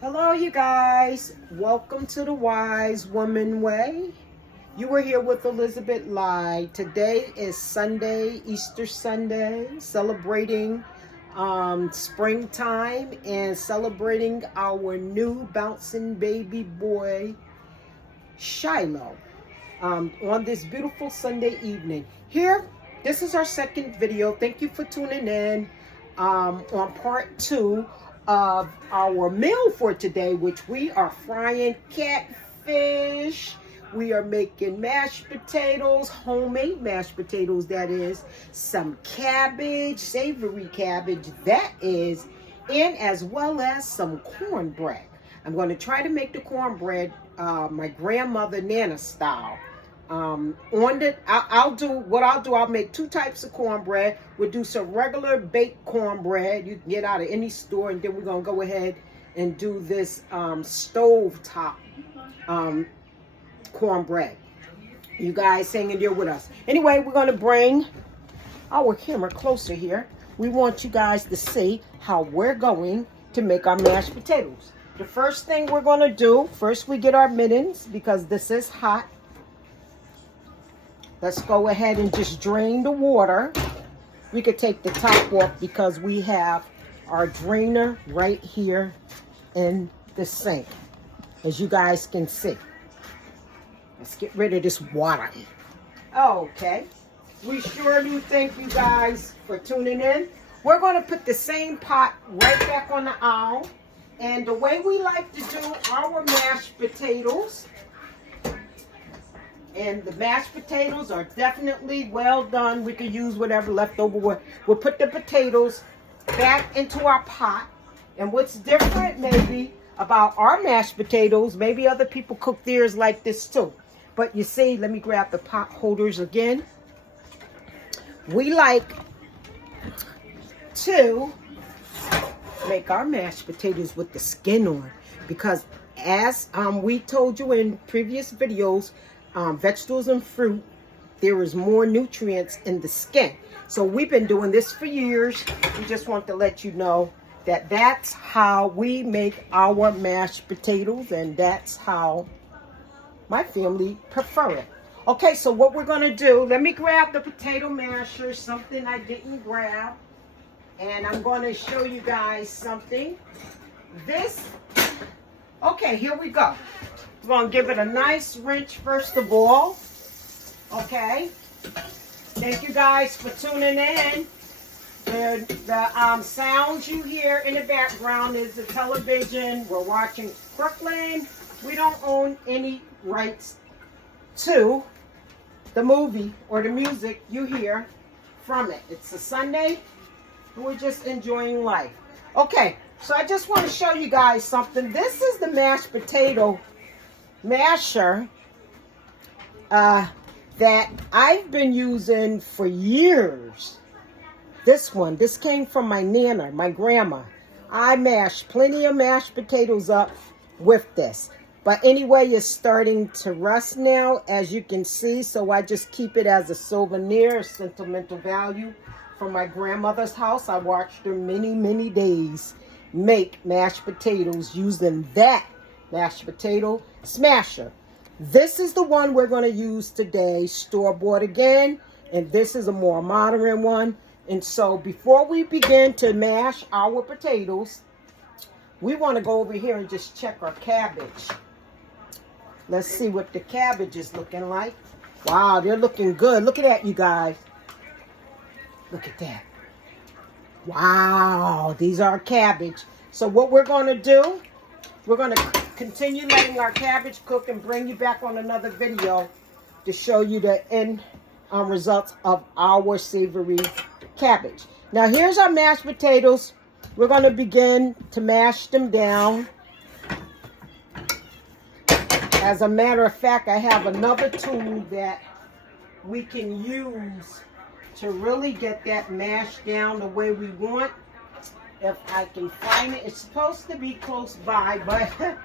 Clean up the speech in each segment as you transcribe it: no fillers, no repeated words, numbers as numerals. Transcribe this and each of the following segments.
Hello, you guys. Welcome to the Wise Woman Way. You were here with Elizabeth Lai. Today is Sunday, Easter Sunday, celebrating springtime and celebrating our new bouncing baby boy, Shiloh, on this beautiful Sunday evening. This is our second video. Thank you for tuning in on part 2 of our meal for today, which we are frying catfish. We are making mashed potatoes, homemade mashed potatoes, that is, some cabbage, savory cabbage, that is, and as well as some cornbread. I'm going to try to make the cornbread my grandmother Nana style. I'll make 2 types of cornbread. We'll do some regular baked cornbread you can get out of any store, and then we're gonna go ahead and do this stove top cornbread. You guys hanging there with us. Anyway, we're gonna bring our camera closer here. We want you guys to see how we're going to make our mashed potatoes. The first thing we're gonna do, first we get our mittens because this is hot. Let's go ahead and just drain the water. We could take the top off because we have our drainer right here in the sink, as you guys can see. Let's get rid of this water. Okay. We sure do thank you guys for tuning in. We're going to put the same pot right back on the aisle. And the way we like to do our mashed potatoes, and the mashed potatoes are definitely well done. We could use whatever leftover. We'll put the potatoes back into our pot. And what's different maybe about our mashed potatoes, maybe other people cook theirs like this too. But you see, let me grab the pot holders again. We like to make our mashed potatoes with the skin on. Because as we told you in previous videos, vegetables and fruit, there is more nutrients in the skin. So we've been doing this for years. We just want to let you know that that's how we make our mashed potatoes, and that's how my family prefer it. Okay, so what we're going to do, let me grab the potato masher, something I didn't grab, and I'm going to show you guys something. Okay, here we go. We're going to give it a nice rinse first of all. Okay. Thank you guys for tuning in. The sounds you hear in the background is the television. We're watching Brooklyn. We don't own any rights to the movie or the music you hear from it. It's a Sunday, and we're just enjoying life. Okay, so I just want to show you guys something. This is the mashed potato masher that I've been using for years. This came from my Nana, my grandma. I mashed plenty of mashed potatoes up with this. But anyway, it's starting to rust now, as you can see. So I just keep it as a souvenir, sentimental value from my grandmother's house. I watched her many, many days make mashed potatoes using that mashed potato smasher. This is the one we're going to use today, store-bought again, and this is a more modern one. And so before we begin to mash our potatoes, we want to go over here and just check our cabbage. Let's see what the cabbage is looking like. Wow, they're looking good. Look at that, you guys. Look at that. Wow, these are cabbage. So what we're going to do, we're going to continue letting our cabbage cook and bring you back on another video to show you the end results of our savory cabbage. Now here's our mashed potatoes. We're going to begin to mash them down. As a matter of fact, I have another tool that we can use to really get that mashed down the way we want. If I can find it. It's supposed to be close by, but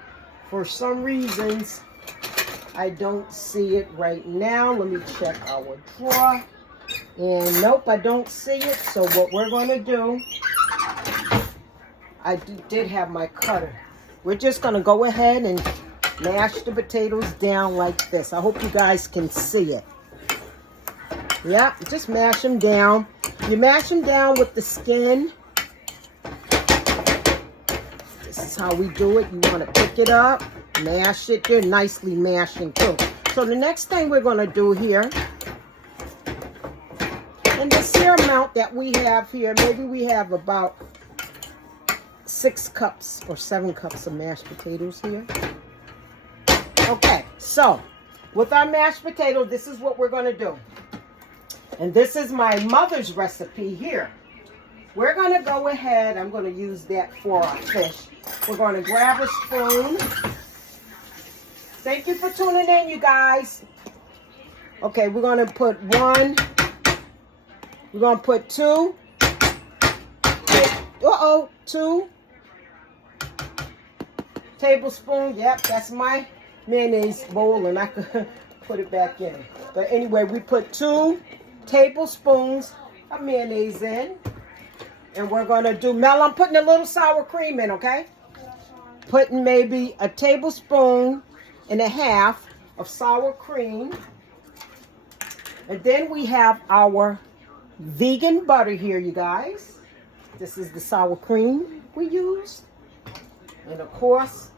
for some reasons I don't see it right now. Let me check our drawer. And nope, I don't see it. So what we're going to do, I did have my cutter. we're just going to go ahead and mash the potatoes down like this. I hope you guys can see it. Yeah, just mash them down. You mash them down with the skin. This is how we do it. You want to pick it up, mash it. They're nicely mashing too. So the next thing we're going to do here, and this here amount that we have here, maybe we have about 6 cups or 7 cups of mashed potatoes here. Okay, so with our mashed potato, this is what we're going to do. And this is my mother's recipe here. We're going to go ahead, I'm going to use that for our fish. We're going to grab a spoon. Thank you for tuning in, you guys. Okay, we're going to put 1. We're going to put 2. 2 tablespoons. Yep, that's my mayonnaise bowl, and I could put it back in. But anyway, we put 2 tablespoons of mayonnaise in. And we're going to do, Mel, I'm putting a little sour cream in, okay? Putting maybe a tablespoon and a half of sour cream. And then we have our vegan butter here, you guys. This is the sour cream we use. And of course,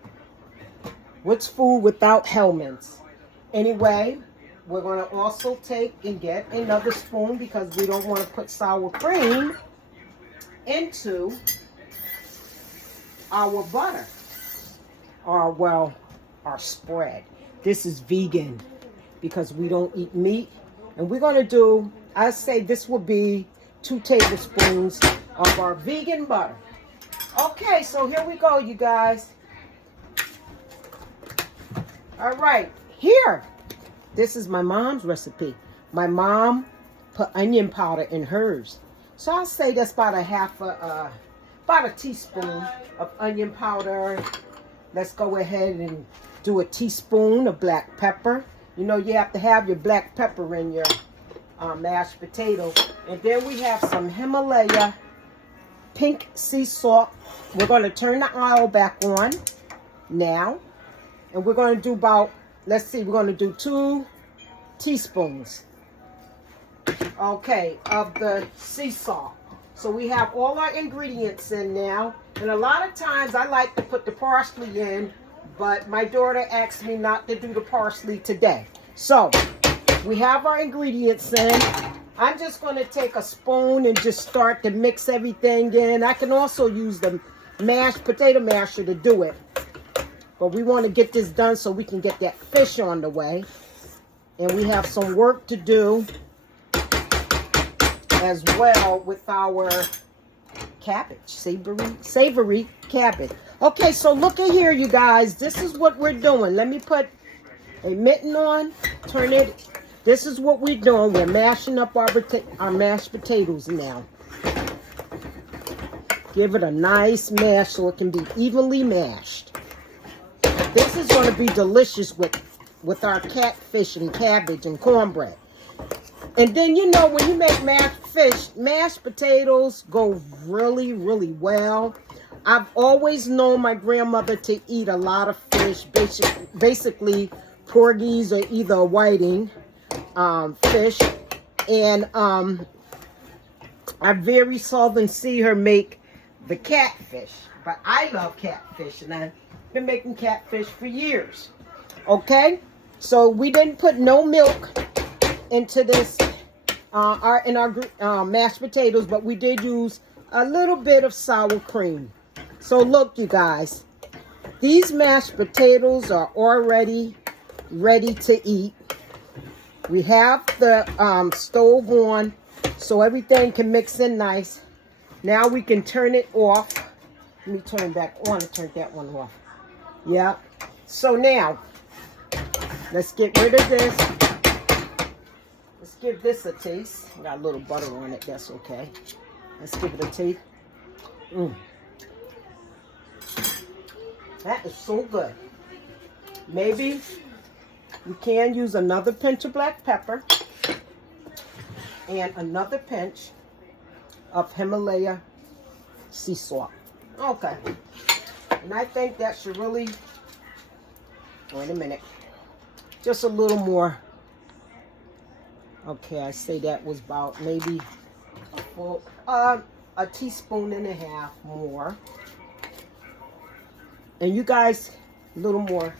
what's food without Hellmann's? Anyway, we're going to also take and get another spoon because we don't want to put sour cream into our butter. Or, well, our spread. This is vegan because we don't eat meat. And we're going to do, I say this will be 2 tablespoons of our vegan butter. Okay, so here we go, you guys. All right, here. This is my mom's recipe. My mom put onion powder in hers. So I'll say that's about a teaspoon of onion powder. Let's go ahead and do a teaspoon of black pepper. You know, you have to have your black pepper in your mashed potato. And then we have some Himalaya pink sea salt. We're going to turn the oil back on now. And we're going to do about, let's see, we're going to do 2 teaspoons, okay, of the sea salt. So we have all our ingredients in now. And a lot of times I like to put the parsley in, but my daughter asked me not to do the parsley today. So we have our ingredients in. I'm just going to take a spoon and just start to mix everything in. I can also use the mashed potato masher to do it. But we want to get this done so we can get that fish on the way. And we have some work to do as well with our cabbage, savory cabbage. Okay, so look at here, you guys. This is what we're doing. Let me put a mitten on, turn it. This is what we're doing. We're mashing up our mashed potatoes now. Give it a nice mash so it can be evenly mashed. This is going to be delicious with our catfish and cabbage and cornbread. And then, you know, when you make mashed potatoes go really, really well. I've always known my grandmother to eat a lot of fish, basically porgies or either whiting fish. And I very seldom see her make the catfish. But I love catfish, and I've been making catfish for years. Okay, so we didn't put no milk into this in our mashed potatoes, but we did use a little bit of sour cream. So look, you guys, these mashed potatoes are already ready to eat. We have the stove on so everything can mix in nice. Now we can turn it off. Let me turn it back on and turn that one off. Yeah. So now, let's get rid of this. Let's give this a taste. Got a little butter on it. That's okay. Let's give it a taste. That is so good. Maybe you can use another pinch of black pepper and another pinch of Himalaya sea salt. Okay. And I think that should really, wait a minute, just a little more. Okay, I say that was about maybe a teaspoon and a half more. And you guys, a little more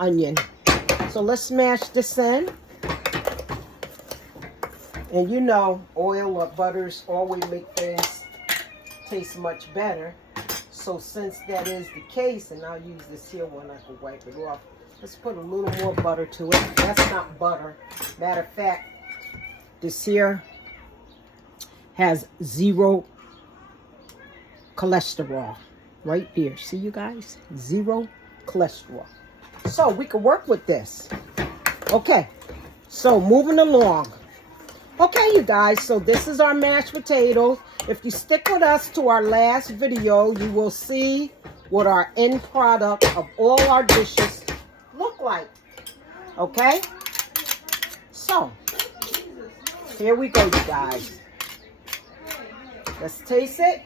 onion. So let's smash this in. And you know, oil or butters always make things taste much better. So since that is the case, and I'll use this here one, I can wipe it off. Let's put a little more butter to it. That's not butter. Matter of fact, this here has 0 cholesterol. Right there. See, you guys? 0 cholesterol. So we can work with this. Okay. So moving along. Okay, you guys. So this is our mashed potatoes. If you stick with us to our last video, you will see what our end product of all our dishes look like. Okay? So, here we go, you guys. Let's taste it.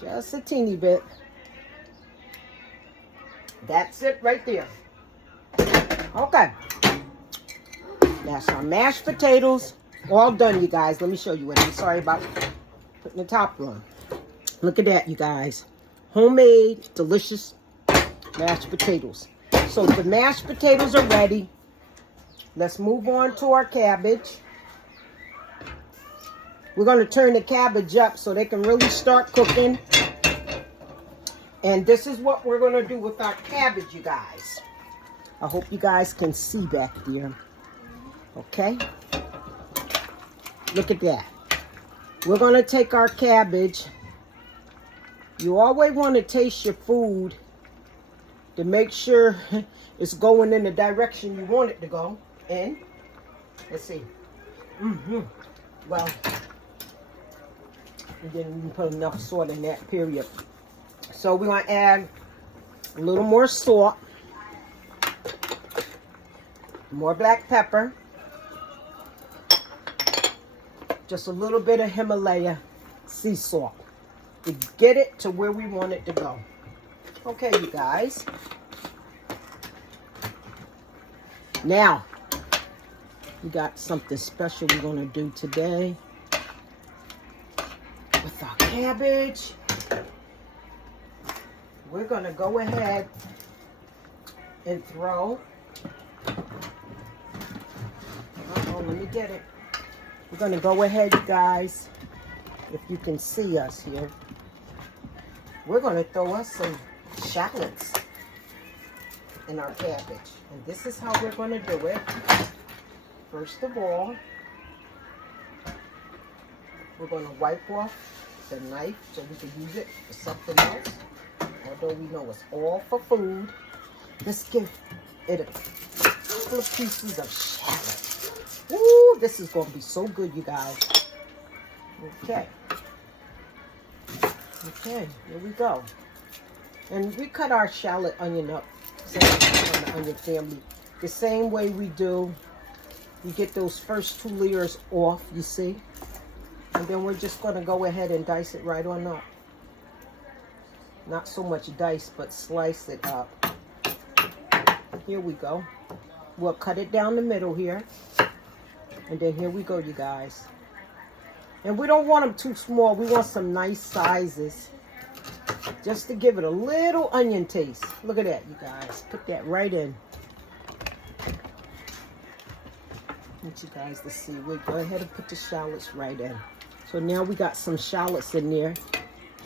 Just a teeny bit. That's it right there. Okay. That's our mashed potatoes. All done, you guys. Let me show you it. I'm sorry about putting the top on. Look at that, you guys. Homemade, delicious mashed potatoes. So the mashed potatoes are ready. Let's move on to our cabbage. We're going to turn the cabbage up so they can really start cooking. And this is what we're going to do with our cabbage, you guys. I hope you guys can see back there. Okay? Look at that. We're going to take our cabbage. You always want to taste your food to make sure it's going in the direction you want it to go in. Let's see. Well, we didn't even put enough salt in that, period. So we're going to add a little more salt, more black pepper, just a little bit of Himalaya sea salt to get it to where we want it to go. Okay, you guys. Now, we got something special we're going to do today with our cabbage. We're going to go ahead and throw. Uh-oh, let me get it. We're going to go ahead, you guys, if you can see us here. We're going to throw us some shallots in our cabbage. And this is how we're going to do it. First of all, we're going to wipe off the knife so we can use it for something else. Although we know it's all for food. Let's give it a couple of pieces of shallot. Ooh, this is going to be so good, you guys. Okay. Okay, here we go. And we cut our shallot onion up, same on the onion family, the same way we do. We get those first 2 layers off, you see? And then we're just going to go ahead and dice it right on up. Not so much dice, but slice it up. Here we go. We'll cut it down the middle here. And then here we go, you guys. And we don't want them too small. We want some nice sizes. Just to give it a little onion taste. Look at that, you guys. Put that right in. I want you guys to see. We'll go ahead and put the shallots right in. So now we got some shallots in there.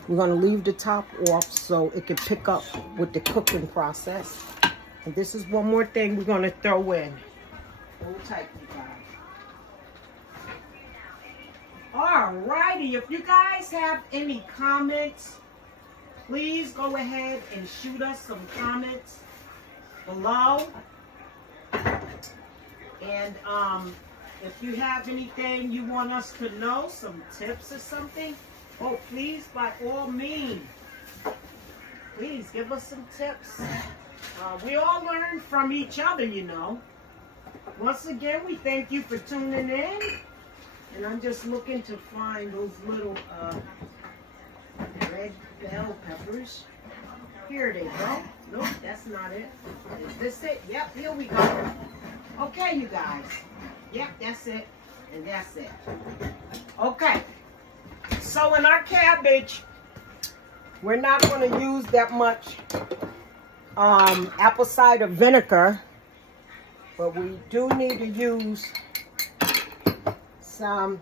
We're going to leave the top off so it can pick up with the cooking process. And this is one more thing we're going to throw in. Hold tight, you guys. Alrighty, if you guys have any comments, please go ahead and shoot us some comments below. And if you have anything you want us to know, some tips or something, oh, please, by all means, please give us some tips. We all learn from each other, you know. Once again, we thank you for tuning in. And I'm just looking to find those little, Bell peppers. Here they go. Nope, that's not it. Is this it? Yep, here we go. Okay, you guys. Yep, that's it. And that's it. Okay. So in our cabbage, we're not going to use that much apple cider vinegar, but we do need to use some,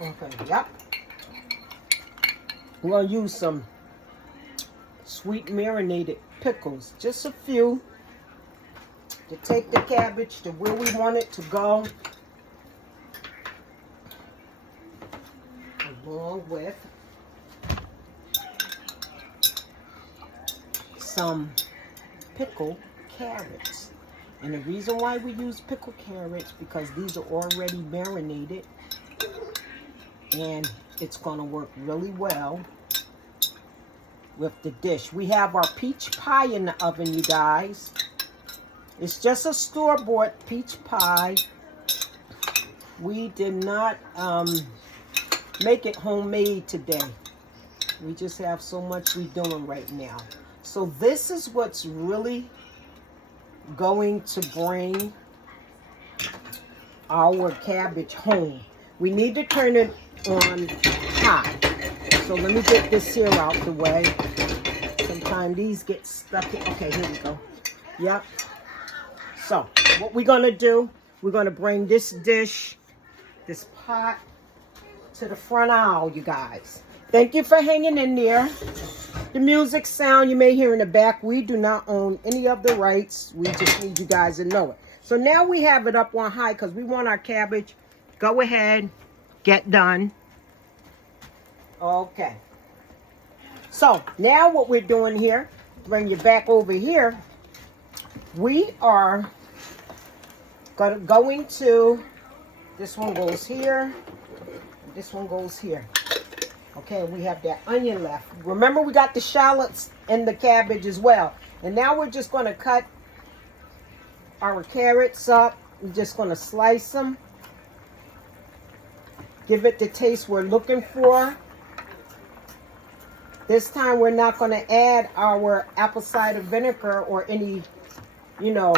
okay, yep. We're going to use some sweet marinated pickles, just a few, to take the cabbage to where we want it to go, along with some pickled carrots. And the reason why we use pickled carrots, because these are already marinated, and it's going to work really well with the dish. We have our peach pie in the oven, you guys. It's just a store-bought peach pie. We did not make it homemade today. We just have so much we're doing right now. So this is what's really going to bring our cabbage home. We need to turn it on high. So let me get this here out the way. Sometimes these get stuck in. Okay, here we go. Yep. So what we're going to do, we're going to bring this dish, this pot, to the front aisle, you guys. Thank you for hanging in there. The music sound you may hear in the back, we do not own any of the rights. We just need you guys to know it. So now we have it up on high because we want our cabbage. Go ahead, get done. Okay. So now what we're doing here, bring you back over here. We are going to, this one goes here, this one goes here. Okay, we have that onion left. Remember, we got the shallots and the cabbage as well. And now we're just going to cut our carrots up. We're just going to slice them. Give it the taste we're looking for. This time we're not going to add our apple cider vinegar or any, you know,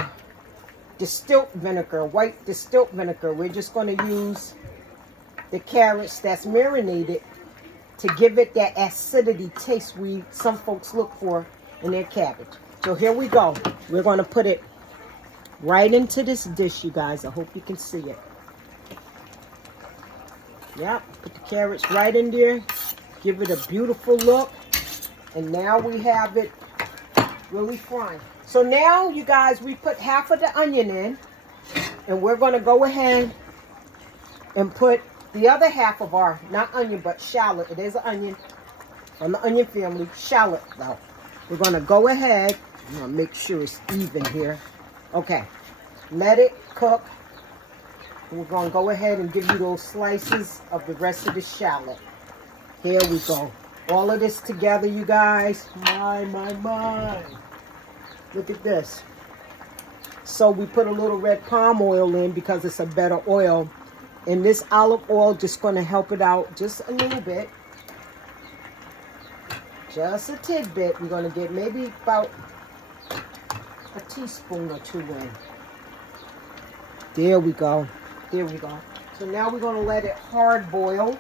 distilled vinegar, white distilled vinegar. We're just going to use the carrots that's marinated to give it that acidity taste some folks look for in their cabbage. So here we go. We're going to put it right into this dish, you guys. I hope you can see it. Yep, put the carrots right in there. Give it a beautiful look. And now we have it really frying. So now, you guys, we put half of the onion in. And we're going to go ahead and put the other half of our, not onion, but shallot. It is an onion from the onion family. Shallot, though. We're going to go ahead. I'm going to make sure it's even here. Okay. Let it cook. We're going to go ahead and give you those slices of the rest of the shallot. Here we go. All of this together, you guys. My. Look at this. So we put a little red palm oil in because it's a better oil. And this olive oil just going to help it out just a little bit. Just a tidbit. We're going to get maybe about a teaspoon or two in. There we go. There we go. So now we're going to let it hard boil.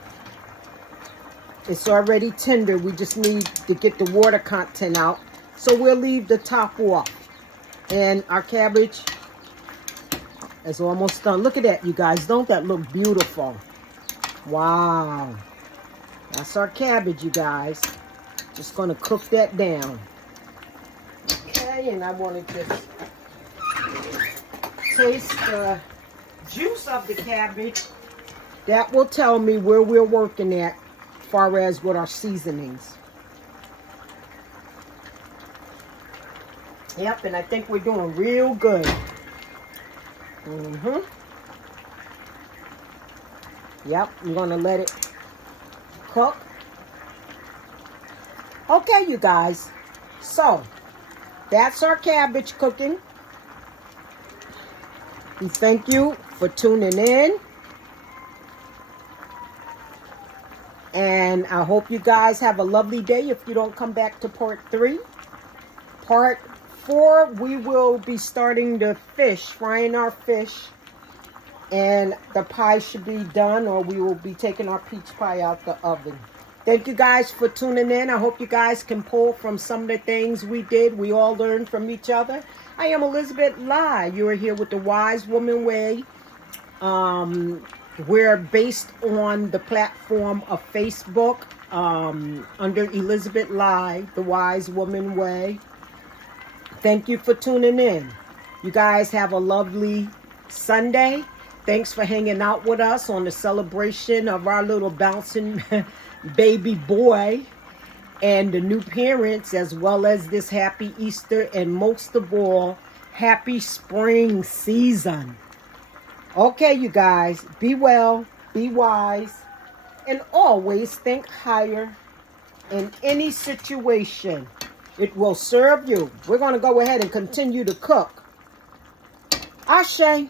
It's already tender. We just need to get the water content out. So we'll leave the top off. And our cabbage is almost done. Look at that, you guys. Don't that look beautiful? Wow. That's our cabbage, you guys. Just going to cook that down. Okay, and I want to just taste the juice of the cabbage. That will tell me where we're working at as far as with our seasonings. Yep, and I think we're doing real good. Yep, I'm going to let it cook. Okay, you guys. So, that's our cabbage cooking. We thank you for tuning in. And I hope you guys have a lovely day if you don't come back to part 3. Part 4, we will be starting the fish, frying our fish. And the pie should be done, or we will be taking our peach pie out the oven. Thank you guys for tuning in. I hope you guys can pull from some of the things we did. We all learned from each other. I am Elizabeth Lai. You are here with the Wise Woman Way. We're based on the platform of Facebook under Elizabeth Lai, the Wise Woman Way. Thank you for tuning in. You guys have a lovely Sunday. Thanks for hanging out with us on the celebration of our little bouncing baby boy and the new parents, as well as this happy Easter, and most of all, happy spring season. Okay, you guys, be well, be wise, and always think higher in any situation. It will serve you. We're going to go ahead and continue to cook. Ashe.